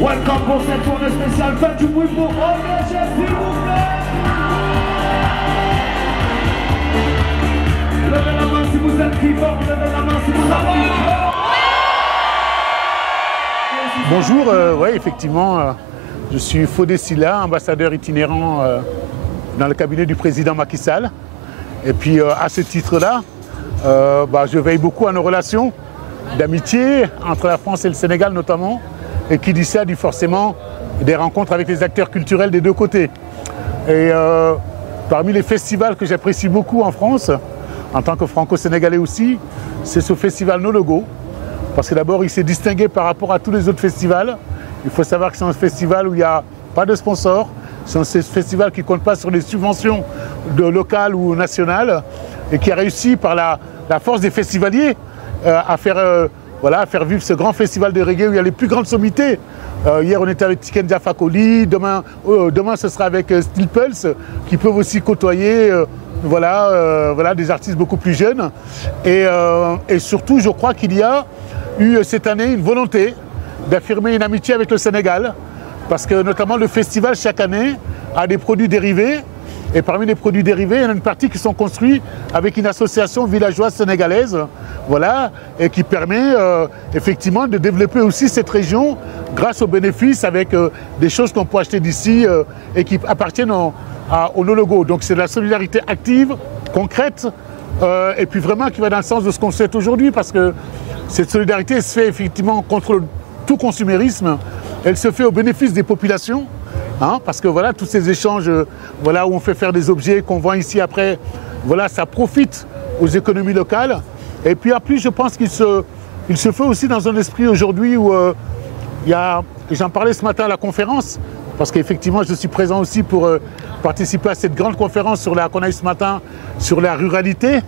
Welcome pour cette tournée spéciale. Faites du bruit pour ODG, s'il vous plaît. Levez la main si vous êtes vivant, levez la main si vous êtes vivant. Bonjour, ouais, effectivement, je suis Fodé Silla, ambassadeur itinérant dans le cabinet du président Macky Sall. Et puis à ce titre-là, je veille beaucoup à nos relations d'amitié entre la France et le Sénégal notamment. Et qui dit ça dit forcément des rencontres avec les acteurs culturels des deux côtés. Et parmi les festivals que j'apprécie beaucoup en France, en tant que franco-sénégalais aussi, c'est ce festival No Logo. Parce que d'abord, il s'est distingué par rapport à tous les autres festivals. Il faut savoir que c'est un festival où il n'y a pas de sponsors. C'est un festival qui ne compte pas sur les subventions locales ou nationales et qui a réussi par la force des festivaliers à faire vivre ce grand festival de reggae où il y a les plus grandes sommités. Hier, on était avec Tiken Jah Fakoly, demain ce sera avec Steel Pulse, qui peuvent aussi côtoyer des artistes beaucoup plus jeunes. Et surtout, je crois qu'il y a eu cette année une volonté d'affirmer une amitié avec le Sénégal, parce que notamment le festival, chaque année, a des produits dérivés. Et parmi les produits dérivés, il y en a une partie qui sont construits avec une association villageoise sénégalaise, et qui permet effectivement de développer aussi cette région grâce aux bénéfices avec des choses qu'on peut acheter d'ici et qui appartiennent au No Logo. Donc c'est de la solidarité active, concrète, et puis vraiment qui va dans le sens de ce qu'on souhaite aujourd'hui, parce que cette solidarité se fait effectivement contre tout consumérisme, elle se fait au bénéfice des populations. Parce que tous ces échanges où on fait faire des objets qu'on vend ici après, ça profite aux économies locales. Et puis en plus, je pense qu'il se fait aussi dans un esprit aujourd'hui où j'en parlais ce matin à la conférence, parce qu'effectivement je suis présent aussi pour participer à cette grande conférence qu'on a eu ce matin sur la ruralité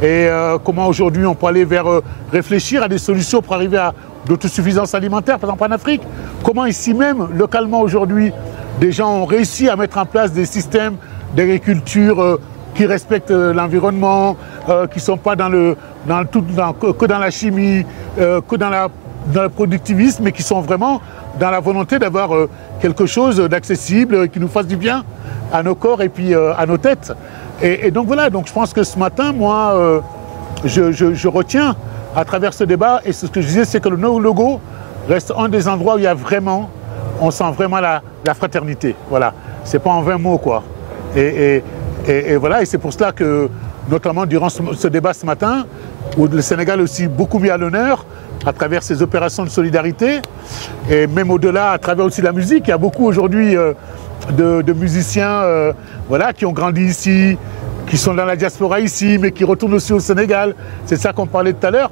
et comment aujourd'hui on peut aller vers réfléchir à des solutions pour arriver à l'autosuffisance alimentaire, par exemple en Afrique. Comment ici même, localement aujourd'hui, des gens ont réussi à mettre en place des systèmes d'agriculture qui respectent l'environnement, qui ne sont pas que dans la chimie, que dans le productivisme, mais qui sont vraiment dans la volonté d'avoir quelque chose d'accessible, qui nous fasse du bien à nos corps et puis à nos têtes. Et donc donc je pense que ce matin, moi, je retiens à travers ce débat, et ce que je disais, c'est que le No Logo reste un des endroits où il y a vraiment, on sent vraiment la fraternité. C'est pas en 20 mots, quoi. Et c'est pour cela que, notamment durant ce débat ce matin, où le Sénégal est aussi beaucoup mis à l'honneur à travers ses opérations de solidarité, et même au-delà, à travers aussi la musique. Il y a beaucoup aujourd'hui de musiciens qui ont grandi ici, qui sont dans la diaspora ici, mais qui retournent aussi au Sénégal. C'est ça qu'on parlait tout à l'heure.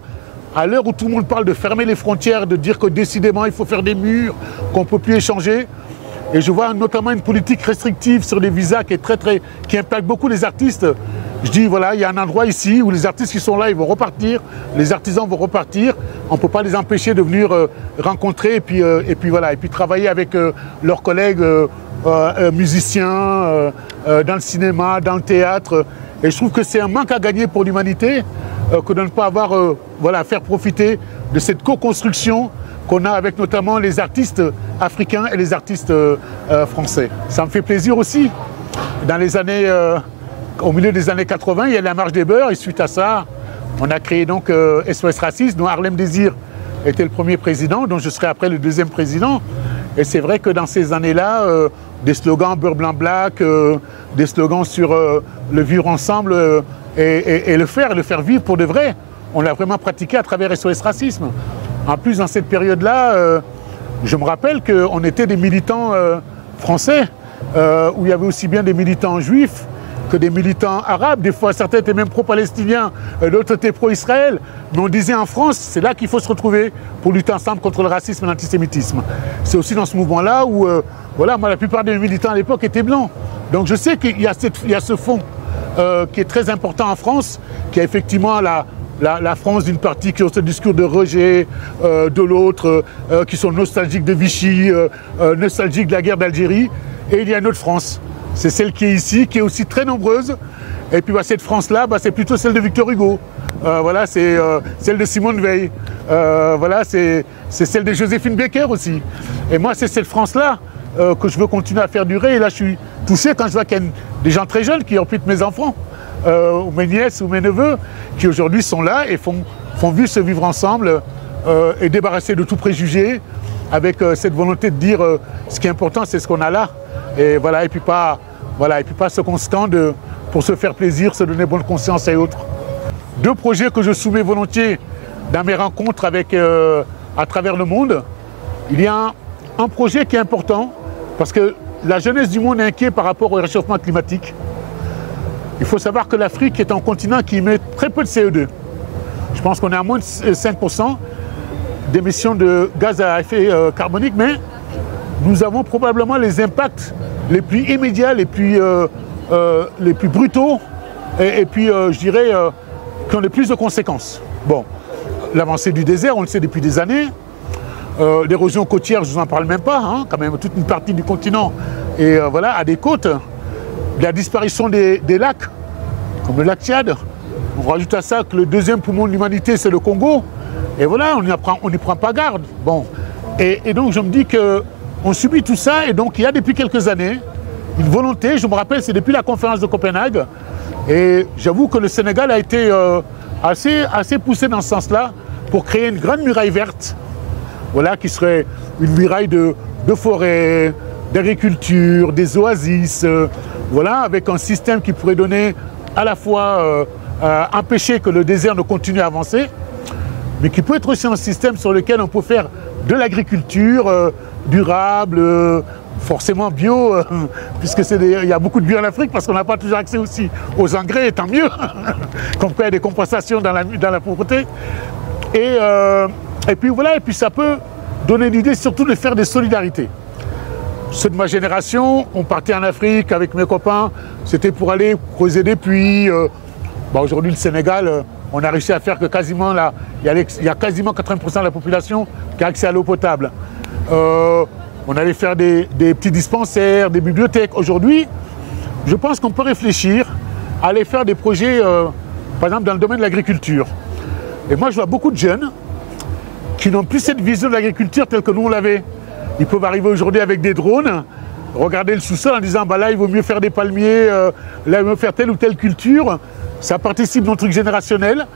À l'heure où tout le monde parle de fermer les frontières, de dire que décidément il faut faire des murs, qu'on ne peut plus échanger. Et je vois notamment une politique restrictive sur les visas qui impacte beaucoup les artistes. Je dis il y a un endroit ici où les artistes qui sont là, ils vont repartir, les artisans vont repartir. On ne peut pas les empêcher de venir rencontrer et puis travailler avec leurs collègues musiciens dans le cinéma, dans le théâtre. Et je trouve que c'est un manque à gagner pour l'humanité que de ne pas avoir, faire profiter de cette co-construction qu'on a avec notamment les artistes africains et les artistes français. Ça me fait plaisir aussi. Dans les années, au milieu des années 80, il y a la marche des beurs et suite à ça, on a créé donc SOS Racisme, dont Harlem Désir était le premier président, dont je serai après le deuxième président. Et c'est vrai que dans ces années-là, des slogans beurre blanc black, des slogans sur le vivre ensemble et le faire vivre pour de vrai. On l'a vraiment pratiqué à travers SOS Racisme. En plus, dans cette période-là, je me rappelle qu'on était des militants français, où il y avait aussi bien des militants juifs que des militants arabes. Des fois, certains étaient même pro-palestiniens, d'autres étaient pro-Israël. Mais on disait en France, c'est là qu'il faut se retrouver pour lutter ensemble contre le racisme et l'antisémitisme. C'est aussi dans ce mouvement-là où, moi, la plupart des militants à l'époque étaient blancs. Donc je sais qu'il y a ce fond qui est très important en France, qui a effectivement la France d'une partie qui ont ce discours de rejet de l'autre, qui sont nostalgiques de Vichy, nostalgiques de la guerre d'Algérie. Et il y a une autre France. C'est celle qui est ici, qui est aussi très nombreuse. Et puis cette France-là, c'est plutôt celle de Victor Hugo. C'est celle de Simone Veil. Voilà, c'est celle de Joséphine Baker aussi. Et moi, c'est cette France-là que je veux continuer à faire durer. Et là, je suis touché quand je vois qu'il y a des gens très jeunes qui impliquent mes enfants, ou mes nièces ou mes neveux, qui aujourd'hui sont là et font vivre ensemble et débarrasser de tout préjugé, avec cette volonté de dire ce qui est important, c'est ce qu'on a là. Et voilà, et puis pas ce qu'on scande pour se faire plaisir, se donner bonne conscience et autres. Deux projets que je soumets volontiers dans mes rencontres à travers le monde. Il y a un projet qui est important parce que la jeunesse du monde est inquiète par rapport au réchauffement climatique. Il faut savoir que l'Afrique est un continent qui émet très peu de CO2. Je pense qu'on est à moins de 5% d'émissions de gaz à effet carbonique, mais nous avons probablement les impacts les plus immédiats, les plus brutaux et puis je dirais qui ont les plus de conséquences. Bon, l'avancée du désert, on le sait depuis des années. L'érosion côtière, je ne vous en parle même pas, hein, quand même toute une partie du continent et voilà, à des côtes. La disparition des lacs, comme le lac Tchad. On rajoute à ça que le deuxième poumon de l'humanité, c'est le Congo. Et voilà, on n'y prend pas garde. Bon. Et donc je me dis qu'on subit tout ça, et donc il y a depuis quelques années une volonté, je me rappelle, c'est depuis la conférence de Copenhague, et j'avoue que le Sénégal a été assez poussé dans ce sens-là pour créer une grande muraille verte, voilà, qui serait une muraille de forêt, d'agriculture, des oasis, voilà, avec un système qui pourrait donner à la fois empêcher que le désert ne continue à avancer, mais qui peut être aussi un système sur lequel on peut faire de l'agriculture durable, forcément bio, puisque il y a beaucoup de bio en Afrique, parce qu'on n'a pas toujours accès aussi aux engrais, tant mieux, comme quoi il y a des compensations dans la pauvreté. Et puis voilà, et puis ça peut donner l'idée surtout de faire des solidarités. Ceux de ma génération, on partait en Afrique avec mes copains, c'était pour aller creuser des puits. Aujourd'hui, le Sénégal, on a réussi à faire que quasiment, il y a quasiment 80% de la population qui a accès à l'eau potable. On allait faire des petits dispensaires, des bibliothèques. Aujourd'hui, je pense qu'on peut réfléchir à aller faire des projets, par exemple, dans le domaine de l'agriculture. Et moi, je vois beaucoup de jeunes qui n'ont plus cette vision de l'agriculture telle que nous, on l'avait. Ils peuvent arriver aujourd'hui avec des drones, regarder le sous-sol en disant bah là, il vaut mieux faire des palmiers, là, il vaut mieux faire telle ou telle culture. Ça participe d'un truc générationnel.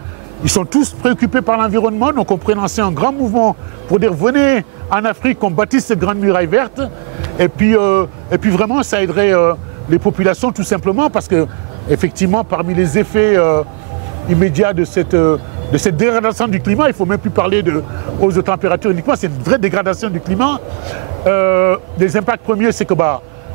Ils sont tous préoccupés par l'environnement, donc on pourrait lancer un grand mouvement pour dire venez en Afrique, qu'on bâtisse cette grande muraille verte. Et puis vraiment, ça aiderait les populations tout simplement parce que, effectivement, parmi les effets immédiats de cette dégradation du climat, il ne faut même plus parler de hausse de température uniquement, c'est une vraie dégradation du climat. Les impacts premiers, c'est que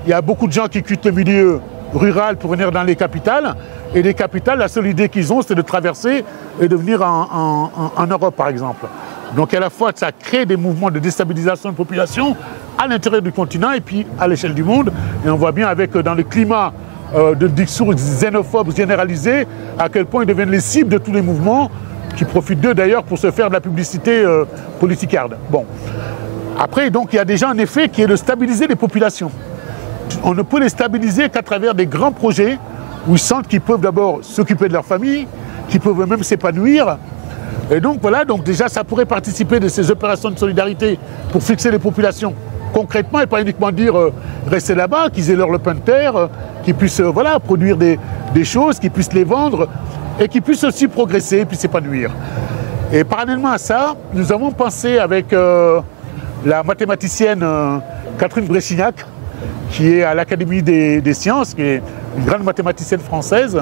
il y a beaucoup de gens qui quittent le milieu rural pour venir dans les capitales. Et les capitales, la seule idée qu'ils ont, c'est de traverser et de venir en Europe, par exemple. Donc à la fois, ça crée des mouvements de déstabilisation de population à l'intérieur du continent et puis à l'échelle du monde. Et on voit bien dans le climat de discours xénophobes généralisés, à quel point ils deviennent les cibles de tous les mouvements, qui profitent d'eux d'ailleurs pour se faire de la publicité politicarde. Bon. Après, donc, il y a déjà un effet qui est de stabiliser les populations. On ne peut les stabiliser qu'à travers des grands projets où ils sentent qu'ils peuvent d'abord s'occuper de leur famille, qu'ils peuvent même s'épanouir. Et donc voilà, donc déjà ça pourrait participer de ces opérations de solidarité pour fixer les populations concrètement et pas uniquement dire restez là-bas, qu'ils aient leur lopin de terre, qu'ils puissent produire des choses, qu'ils puissent les vendre et qu'ils puissent aussi progresser et puis s'épanouir. Et parallèlement à ça, nous avons pensé avec la mathématicienne Catherine Bréchignac, qui est à l'Académie des sciences, qui est une grande mathématicienne française,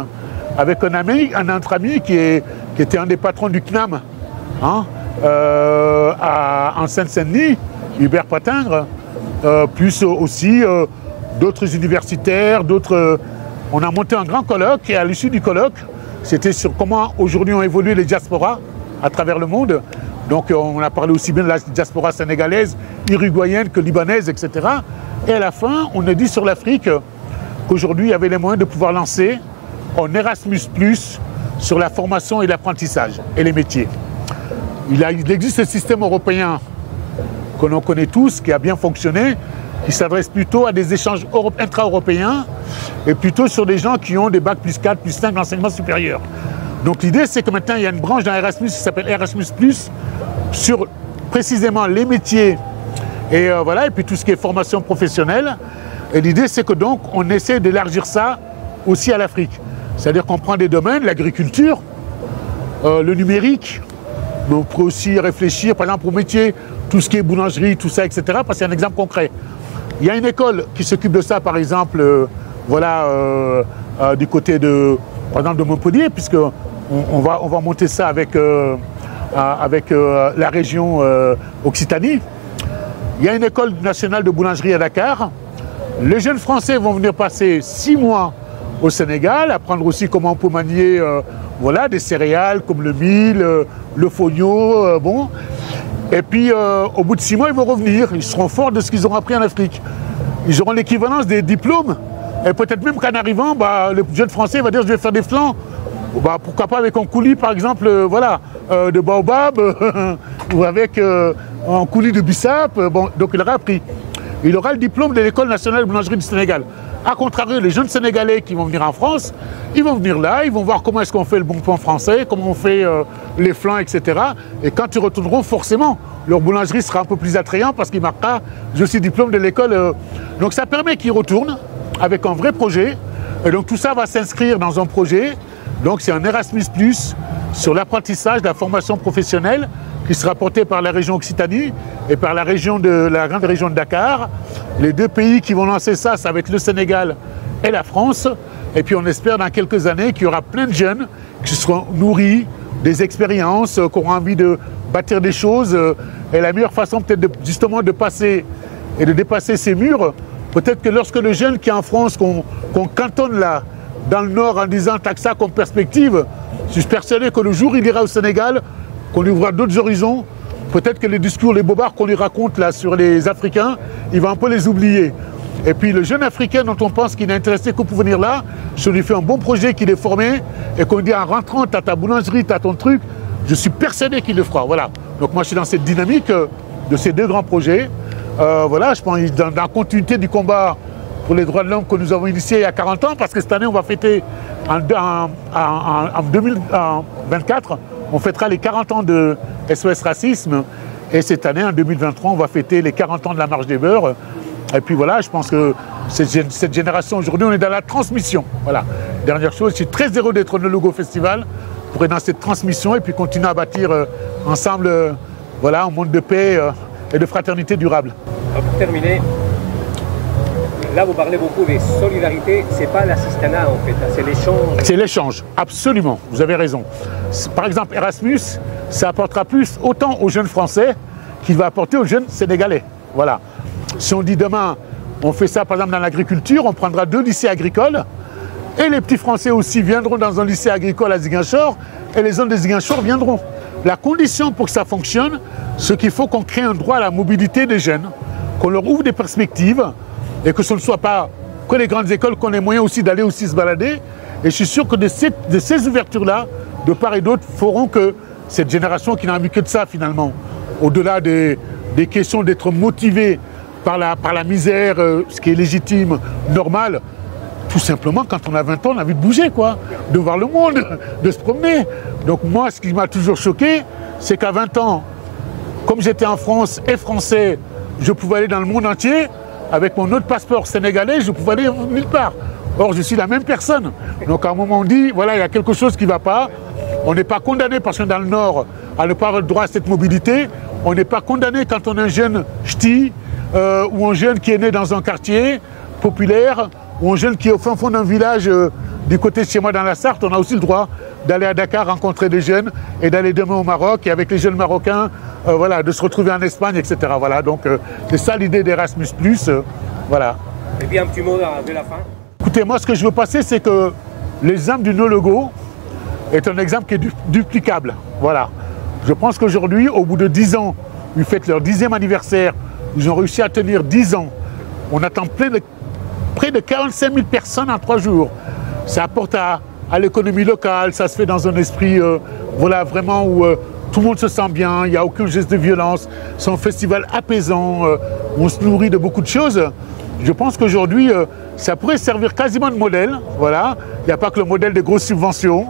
avec un autre ami qui était un des patrons du CNAM, hein, en Seine-Saint-Denis, Hubert Patingre, plus aussi d'autres universitaires, on a monté un grand colloque, et à l'issue du colloque, c'était sur comment aujourd'hui ont évolué les diasporas à travers le monde. Donc on a parlé aussi bien de la diaspora sénégalaise, uruguayenne que libanaise, etc. Et à la fin, on a dit sur l'Afrique qu'aujourd'hui, il y avait les moyens de pouvoir lancer un Erasmus+, sur la formation et l'apprentissage et les métiers. Il existe ce système européen que l'on connaît tous, qui a bien fonctionné, qui s'adresse plutôt à des échanges intra-européens et plutôt sur des gens qui ont des bacs +4, +5 d'enseignement supérieur. Donc l'idée, c'est que maintenant, il y a une branche dans Erasmus qui s'appelle Erasmus+, sur précisément les métiers et, voilà, et puis tout ce qui est formation professionnelle. Et l'idée, c'est que donc on essaie d'élargir ça aussi à l'Afrique. C'est-à-dire qu'on prend des domaines, l'agriculture, le numérique, mais on peut aussi réfléchir, par exemple, au métier, tout ce qui est boulangerie, tout ça, etc. Parce qu'il y a un exemple concret. Il y a une école qui s'occupe de ça, par exemple, voilà, du côté de, par exemple, de Montpellier, puisque on va monter ça avec la région Occitanie. Il y a une école nationale de boulangerie à Dakar. Les jeunes Français vont venir passer 6 mois au Sénégal, apprendre aussi comment on peut manier voilà, des céréales comme le mil, le fonio, bon. Et puis au bout de 6 mois, ils vont revenir. Ils seront forts de ce qu'ils ont appris en Afrique. Ils auront l'équivalence des diplômes. Et peut-être même qu'en arrivant, bah, le jeune Français va dire je vais faire des flancs. Bah, pourquoi pas avec un coulis par exemple, voilà, de baobab ou avec un coulis de bissap. Bon, donc il aura appris. Il aura le diplôme de l'École nationale de boulangerie du Sénégal. A contrario, les jeunes Sénégalais qui vont venir en France, ils vont venir là, ils vont voir comment est-ce qu'on fait le bon pain français, comment on fait les flancs, etc. Et quand ils retourneront, forcément, leur boulangerie sera un peu plus attrayante parce qu'ils marquera, je suis diplôme de l'école. Donc ça permet qu'ils retournent avec un vrai projet. Et donc tout ça va s'inscrire dans un projet. Donc c'est un Erasmus+, sur l'apprentissage de la formation professionnelle qui sera porté par la région Occitanie et par la grande région de Dakar. Les deux pays qui vont lancer ça, ça va être le Sénégal et la France. Et puis on espère dans quelques années qu'il y aura plein de jeunes qui seront nourris des expériences, qui auront envie de bâtir des choses. Et la meilleure façon peut-être justement de passer et de dépasser ces murs, peut-être que lorsque le jeune qui est en France, qu'on cantonne là, dans le Nord en disant « t'as que ça comme perspective », je suis persuadé que le jour où il ira au Sénégal, qu'on lui ouvrira d'autres horizons, peut-être que les discours, les bobards qu'on lui raconte là sur les Africains, il va un peu les oublier. Et puis le jeune Africain dont on pense qu'il n'est intéressé que pour venir là, si on lui fait un bon projet, qu'il est formé, et qu'on dit en rentrant, tu as ta boulangerie, tu as ton truc, je suis persuadé qu'il le fera. Voilà. Donc moi je suis dans cette dynamique de ces deux grands projets. Voilà, je pense dans la continuité du combat pour les droits de l'homme que nous avons initié il y a 40 ans, parce que cette année on va fêter en 2024, on fêtera les 40 ans de SOS Racisme, et cette année, en 2023, on va fêter les 40 ans de la Marche des Beurs. Et puis voilà, je pense que cette génération, aujourd'hui, on est dans la transmission. Voilà. Dernière chose, je suis très heureux d'être au Nologo Festival pour être dans cette transmission et puis continuer à bâtir ensemble voilà, un monde de paix et de fraternité durable. Pour terminer, là vous parlez beaucoup de solidarité, c'est pas l'assistanat en fait, c'est l'échange. C'est l'échange, absolument, vous avez raison. Par exemple, Erasmus, ça apportera plus autant aux jeunes Français qu'il va apporter aux jeunes Sénégalais. Voilà. Si on dit demain, on fait ça par exemple dans l'agriculture, on prendra 2 lycées agricoles et les petits Français aussi viendront dans un lycée agricole à Ziguinchor et les zones de Ziguinchor viendront. La condition pour que ça fonctionne, c'est qu'il faut qu'on crée un droit à la mobilité des jeunes, qu'on leur ouvre des perspectives et que ce ne soit pas que les grandes écoles, qu'on ait moyen aussi d'aller aussi se balader. Et je suis sûr que de ces ouvertures-là, de part et d'autre, feront que cette génération qui n'a envie que de ça finalement, au-delà des questions d'être motivée par la misère, ce qui est légitime, normal, tout simplement quand on a 20 ans, on a envie de bouger, quoi, de voir le monde, de se promener. Donc moi, ce qui m'a toujours choqué, c'est qu'à 20 ans, comme j'étais en France et français, je pouvais aller dans le monde entier, avec mon autre passeport sénégalais, je pouvais aller nulle part. Or, je suis la même personne. Donc à un moment, on dit, voilà, il y a quelque chose qui ne va pas. On n'est pas condamné parce qu'on est dans le Nord à ne pas avoir le droit à cette mobilité. On n'est pas condamné quand on est un jeune ch'ti ou un jeune qui est né dans un quartier populaire ou un jeune qui est au fin fond d'un village du côté de chez moi dans la Sarthe. On a aussi le droit d'aller à Dakar rencontrer des jeunes et d'aller demain au Maroc et avec les jeunes Marocains, voilà, de se retrouver en Espagne, etc. Voilà, donc c'est ça l'idée d'Erasmus+. Voilà. Et puis un petit mot de la fin. Écoutez, moi ce que je veux passer, c'est que l'exemple du Nologo est un exemple qui est duplicable. Voilà. Je pense qu'aujourd'hui, au bout de 10 ans, ils fêtent leur 10e anniversaire, ils ont réussi à tenir 10 ans. On attend près de 45 000 personnes en 3 jours. Ça apporte à l'économie locale, ça se fait dans un esprit voilà, vraiment où tout le monde se sent bien, il n'y a aucun geste de violence. C'est un festival apaisant, où on se nourrit de beaucoup de choses. Je pense qu'aujourd'hui, ça pourrait servir quasiment de modèle. Voilà. Il n'y a pas que le modèle des grosses subventions.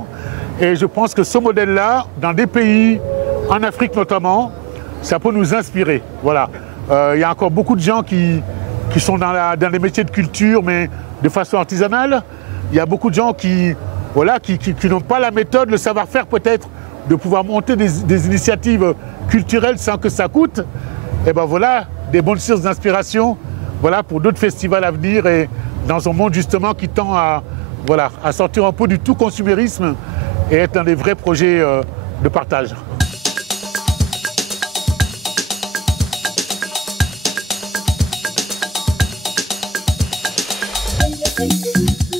Et je pense que ce modèle-là, dans des pays, en Afrique notamment, ça peut nous inspirer. Voilà. Il y a encore beaucoup de gens qui sont dans les métiers de culture, mais de façon artisanale. Il y a beaucoup de gens qui n'ont pas la méthode, le savoir-faire peut-être, de pouvoir monter des initiatives culturelles sans que ça coûte. Et ben voilà, des bonnes sources d'inspiration, voilà, pour d'autres festivals à venir et dans un monde justement qui tend à sortir un peu du tout consumérisme et être dans des vrais projets de partage. Thank you.